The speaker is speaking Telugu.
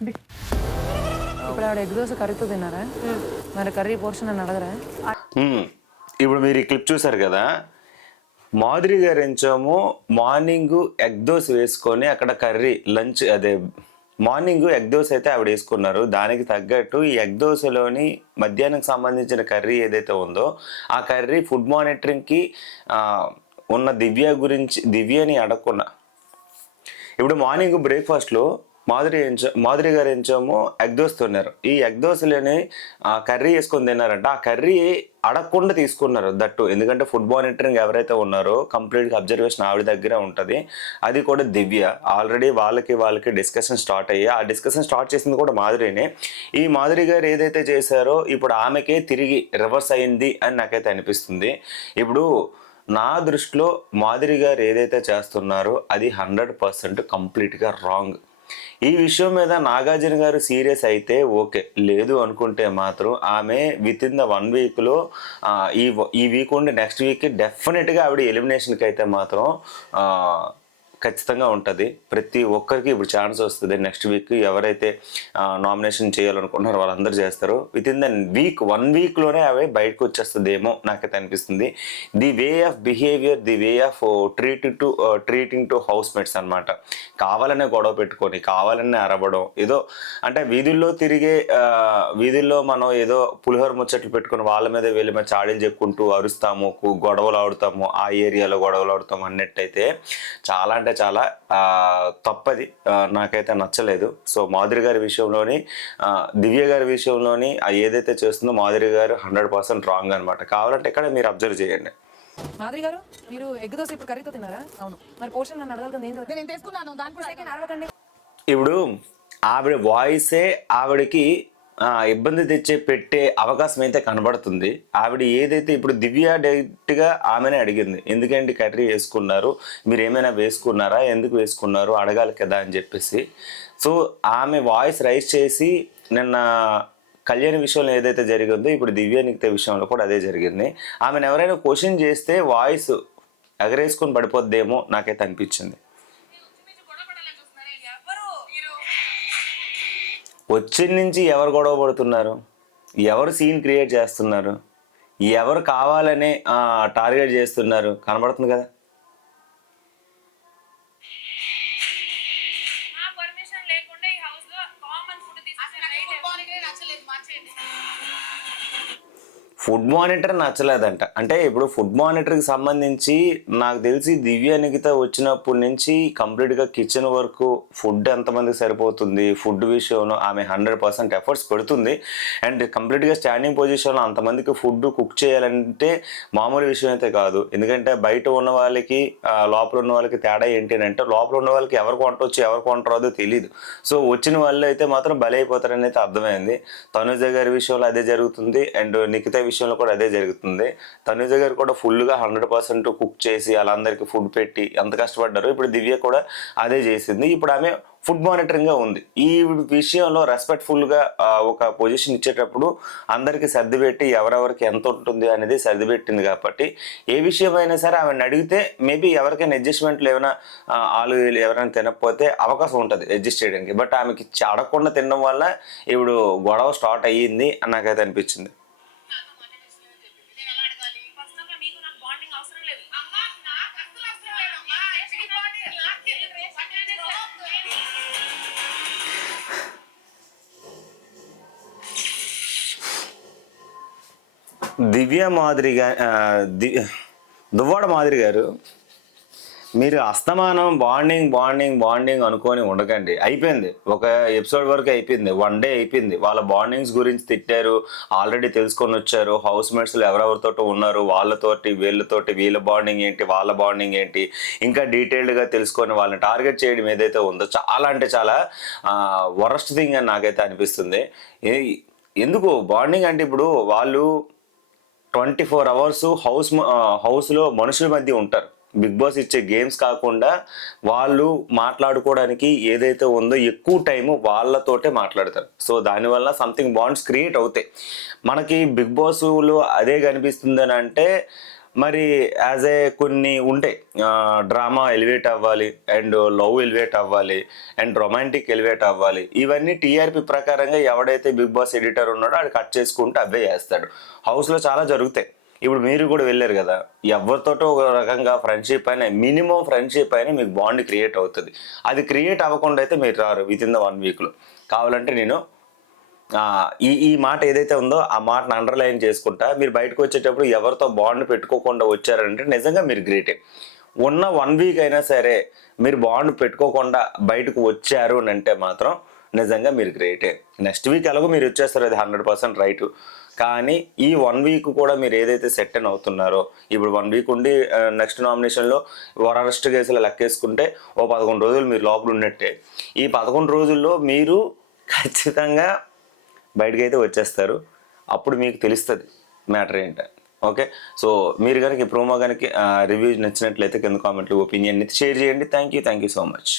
ఇప్పుడు ఆవిడ ఎగ్ దోశ కర్రీతో తిన్నారా? మరి కర్రీ పోర్షన్ అని అడగరా? ఇప్పుడు మీరు ఈ క్లిప్ చూసారు కదా, మాధురి గారు ఎంచాము మార్నింగ్ ఎగ్ దోశ వేసుకొని అక్కడ కర్రీ లంచ్ అదే మార్నింగ్ ఎగ్ దోశ అయితే ఆవిడ వేసుకున్నారు. దానికి తగ్గట్టు ఈ ఎగ్ దోశలోని మధ్యాహ్నం సంబంధించిన కర్రీ ఏదైతే ఉందో ఆ కర్రీ ఫుడ్ మానిటరింగ్కి ఉన్న దివ్యని అడగకుండా ఇప్పుడు మార్నింగ్ బ్రేక్ఫాస్ట్లో మాధురి గారు ఎంచాము ఎగ్ దోశ తిన్నారు. ఈ ఎగ్ దోశలని కర్రీ వేసుకొని తిన్నారంట. ఆ కర్రీ అడగకుండా తీసుకున్నారు దట్టు. ఎందుకంటే ఫుడ్ మానిటరింగ్ ఎవరైతే ఉన్నారో కంప్లీట్గా అబ్జర్వేషన్ ఆవిడ దగ్గర ఉంటుంది. అది కూడా దివ్య. ఆల్రెడీ వాళ్ళకి డిస్కషన్ స్టార్ట్ అయ్యి ఆ డిస్కషన్ స్టార్ట్ చేసింది కూడా మాధురినే. ఈ మాధురి గారు ఏదైతే చేశారో ఇప్పుడు ఆమెకే తిరిగి రివర్స్ అయింది అని నాకైతే అనిపిస్తుంది. ఇప్పుడు నా దృష్టిలో మాధురి గారు ఏదైతే చేస్తున్నారో అది 100% కంప్లీట్గా రాంగ్. ఈ విషయం మీద నాగార్జున గారు సీరియస్ అయితే ఓకే, లేదు అనుకుంటే మాత్రం ఆమె విత్ ఇన్ ద 1 వీక్లో ఈ వీక్ ఉండి నెక్స్ట్ వీక్ డెఫినెట్గా ఆవిడ ఎలిమినేషన్కి అయితే మాత్రం ఖచ్చితంగా ఉంటుంది. ప్రతి ఒక్కరికి ఇప్పుడు ఛాన్స్ వస్తుంది. నెక్స్ట్ వీక్ ఎవరైతే నామినేషన్ చేయాలనుకుంటున్నారో వాళ్ళందరూ చేస్తారు. విత్ ఇన్ ద వీక్ 1 వీక్లోనే అవి బయటకు వచ్చేస్తుందేమో నాకైతే అనిపిస్తుంది. The way of behaviour, the way of treating to house mates అనమాట. కావాలనే గొడవ పెట్టుకొని కావాలనే అరవడం, ఏదో అంటే వీధుల్లో మనం ఏదో పులిహోర ముచ్చట్లు పెట్టుకుని వాళ్ళ మీద వీళ్ళ మీద చాడీలు చెప్పుకుంటూ అరుస్తాము, గొడవలు ఆడుతాము, ఆ ఏరియాలో గొడవలు ఆడుతాము అన్నట్టయితే చాలా అంటే చాలా తప్పది. నాకైతే నచ్చలేదు. సో మాధురి గారి విషయంలోని దివ్య గారి విషయంలోని ఏదైతే చేస్తుందో మాధురి గారు 100% రాంగ్ అనమాట. కావాలంటే ఇక్కడ మీరు అబ్జర్వ్ చేయండి. మాధురి గారు, మీరు ఎగ్ దోశ ఇప్పుడు కర్రీతో తిన్నారా? అవును. మరి పోర్షన్ నన్ను అడగాలి. నేను తీసుకున్నాను. ఇప్పుడు ఆవిడ వాయిసే ఆవిడకి ఇబ్బంది పెట్టే అవకాశం అయితే కనబడుతుంది. ఆవిడ ఏదైతే ఇప్పుడు దివ్య డైరెక్ట్గా ఆమెనే అడిగింది, ఎందుకంటే కర్రీ వేసుకున్నారు, మీరు ఏమైనా వేసుకున్నారా, ఎందుకు వేసుకున్నారు అడగాలి కదా అని చెప్పేసి. సో ఆమె వాయిస్ రైజ్ చేసి నిన్న కళ్యాణ్ విషయంలో ఏదైతే జరిగిందో ఇప్పుడు దివ్యానికితే విషయంలో కూడా అదే జరిగింది. ఆమెను ఎవరైనా క్వశ్చన్ చేస్తే వాయిస్ ఎగరేసుకొని పడిపోద్దేమో నాకైతే అనిపించింది. వచ్చిన నుంచి ఎవరు గొడవ పడుతున్నారు, ఎవరు సీన్ క్రియేట్ చేస్తున్నారు, ఎవరు కావాలని టార్గెట్ చేస్తున్నారు కనబడుతుంది కదా. ఫుడ్ మానిటర్ నచ్చలేదంట. అంటే ఇప్పుడు ఫుడ్ మానిటర్కి సంబంధించి నాకు తెలిసి దివ్య నిఖిత వచ్చినప్పటి నుంచి కంప్లీట్గా కిచెన్ వరకు ఫుడ్ ఎంతమందికి సరిపోతుంది, ఫుడ్ విషయంలో ఆమె 100% ఎఫర్ట్స్ పెడుతుంది. అండ్ కంప్లీట్గా స్టాండింగ్ పొజిషన్లో అంతమందికి ఫుడ్ కుక్ చేయాలంటే మామూలు విషయం అయితే కాదు. ఎందుకంటే బయట ఉన్న వాళ్ళకి లోపల ఉన్న వాళ్ళకి తేడా ఏంటి అంటే, లోపల ఉన్న వాళ్ళకి ఎవరికి వంట వచ్చి ఎవరికి వంట రాదో తెలియదు. సో వచ్చిన వాళ్ళు అయితే మాత్రం బలైపోతారని అయితే అర్థమైంది. తనుజ గారి విషయంలో అదే జరుగుతుంది. అండ్ నిఖిత విషయంలో కూడా అదే జరుగుతుంది. తనుజ గారు కూడా ఫుల్గా 100% కుక్ చేసి వాళ్ళందరికీ ఫుడ్ పెట్టి ఎంత కష్టపడ్డారు. ఇప్పుడు దివ్య కూడా అదే చేసింది. ఇప్పుడు ఆమె ఫుడ్ మానిటరింగ్గా ఉంది. ఈ విషయంలో రెస్పెక్ట్ఫుల్గా ఒక పొజిషన్ ఇచ్చేటప్పుడు అందరికీ సర్దిపెట్టి ఎవరెవరికి ఎంత ఉంటుంది అనేది సర్దిపెట్టింది. కాబట్టి ఏ విషయమైనా సరే ఆమెను అడిగితే మేబీ ఎవరికైనా అడ్జస్ట్మెంట్లు ఏమైనా ఆలు ఎవరైనా తినకపోతే అవకాశం ఉంటుంది అడ్జస్ట్ చేయడానికి. బట్ ఆమెకి అడగకుండా తినడం వల్ల ఇప్పుడు గొడవ స్టార్ట్ అయ్యింది అని నాకైతే అనిపించింది. దువ్వాడ మాధురి గారు, మీరు అస్తమానం బాండింగ్ అనుకొని ఉండకండి. అయిపోయింది, ఒక ఎపిసోడ్ వరకు అయిపోయింది, 1 డే అయిపోయింది. వాళ్ళ బాండింగ్స్ గురించి తిట్టారు, ఆల్రెడీ తెలుసుకొని వచ్చారు. హౌస్ మేట్స్లో ఎవరెవరితో ఉన్నారు, వీళ్ళతోటి వీళ్ళ బాండింగ్ ఏంటి, వాళ్ళ బాండింగ్ ఏంటి, ఇంకా డీటెయిల్డ్గా తెలుసుకొని వాళ్ళని టార్గెట్ చేయడం ఏదైతే ఉందో చాలా అంటే చాలా వరస్ట్ థింగ్ అని నాకైతే అనిపిస్తుంది. ఎందుకు బాండింగ్ అంటే ఇప్పుడు వాళ్ళు 24 hours హౌస్లో మనుషుల మధ్య ఉంటారు. బిగ్ బాస్ ఇచ్చే గేమ్స్ కాకుండా వాళ్ళు మాట్లాడుకోవడానికి ఏదైతే ఉందో ఎక్కువ టైము వాళ్ళతోటే మాట్లాడతారు. సో దానివల్ల సంథింగ్ బాండ్స్ క్రియేట్ అవుతాయి. మనకి బిగ్ బాస్లో అదే కనిపిస్తుందని అంటే మరి యాజ్ ఏ కొన్ని ఉంటాయి, డ్రామా ఎలివేట్ అవ్వాలి అండ్ లవ్ ఎలివేట్ అవ్వాలి అండ్ రొమాంటిక్ ఎలివేట్ అవ్వాలి. ఇవన్నీ టీఆర్పీ ప్రకారంగా ఎవడైతే బిగ్ బాస్ ఎడిటర్ ఉన్నాడో ఆడు కట్ చేసుకుంటూ అవే చేస్తాడు. హౌస్లో చాలా జరుగుతాయి. ఇప్పుడు మీరు కూడా వెళ్ళారు కదా, ఎవరితోటో ఒక రకంగా ఫ్రెండ్షిప్ అయినా మినిమం ఫ్రెండ్షిప్ అయినా మీకు బాండ్ క్రియేట్ అవుతుంది. అది క్రియేట్ అవ్వకుండా అయితే మీరు రారు విత్ ఇన్ ద 1 వీక్లో. కావాలంటే నేను ఈ మాట ఏదైతే ఉందో ఆ మాటను అండర్లైన్ చేసుకుంటా. మీరు బయటకు వచ్చేటప్పుడు ఎవరితో బాండ్ పెట్టుకోకుండా వచ్చారంటే నిజంగా మీరు గ్రేటే. ఉన్న 1 వీక్ అయినా సరే మీరు బాండ్ పెట్టుకోకుండా బయటకు వచ్చారు అని అంటే మాత్రం నిజంగా మీరు గ్రేటే. నెక్స్ట్ వీక్ ఎలాగో మీరు వచ్చేస్తారు, అది 100% రైట్. కానీ ఈ 1 వీక్ కూడా మీరు ఏదైతే సెట్ అని అవుతున్నారో, ఇప్పుడు 1 వీక్ ఉండి నెక్స్ట్ నామినేషన్లో వరస్ట్ కేసులు లెక్కేసుకుంటే ఓ 11 రోజులు మీరు లోపల ఉన్నట్టే. ఈ 11 రోజుల్లో మీరు ఖచ్చితంగా బయటకు అయితే వచ్చేస్తారు. అప్పుడు మీకు తెలుస్తుంది మ్యాటర్ ఏంటని. ఓకే, సో మీరు కనుక ఈ ప్రోమో కనుక రివ్యూ నచ్చినట్లయితే కింద కామెంట్లో ఒపీనియన్ షేర్ చేయండి. Thank you so much.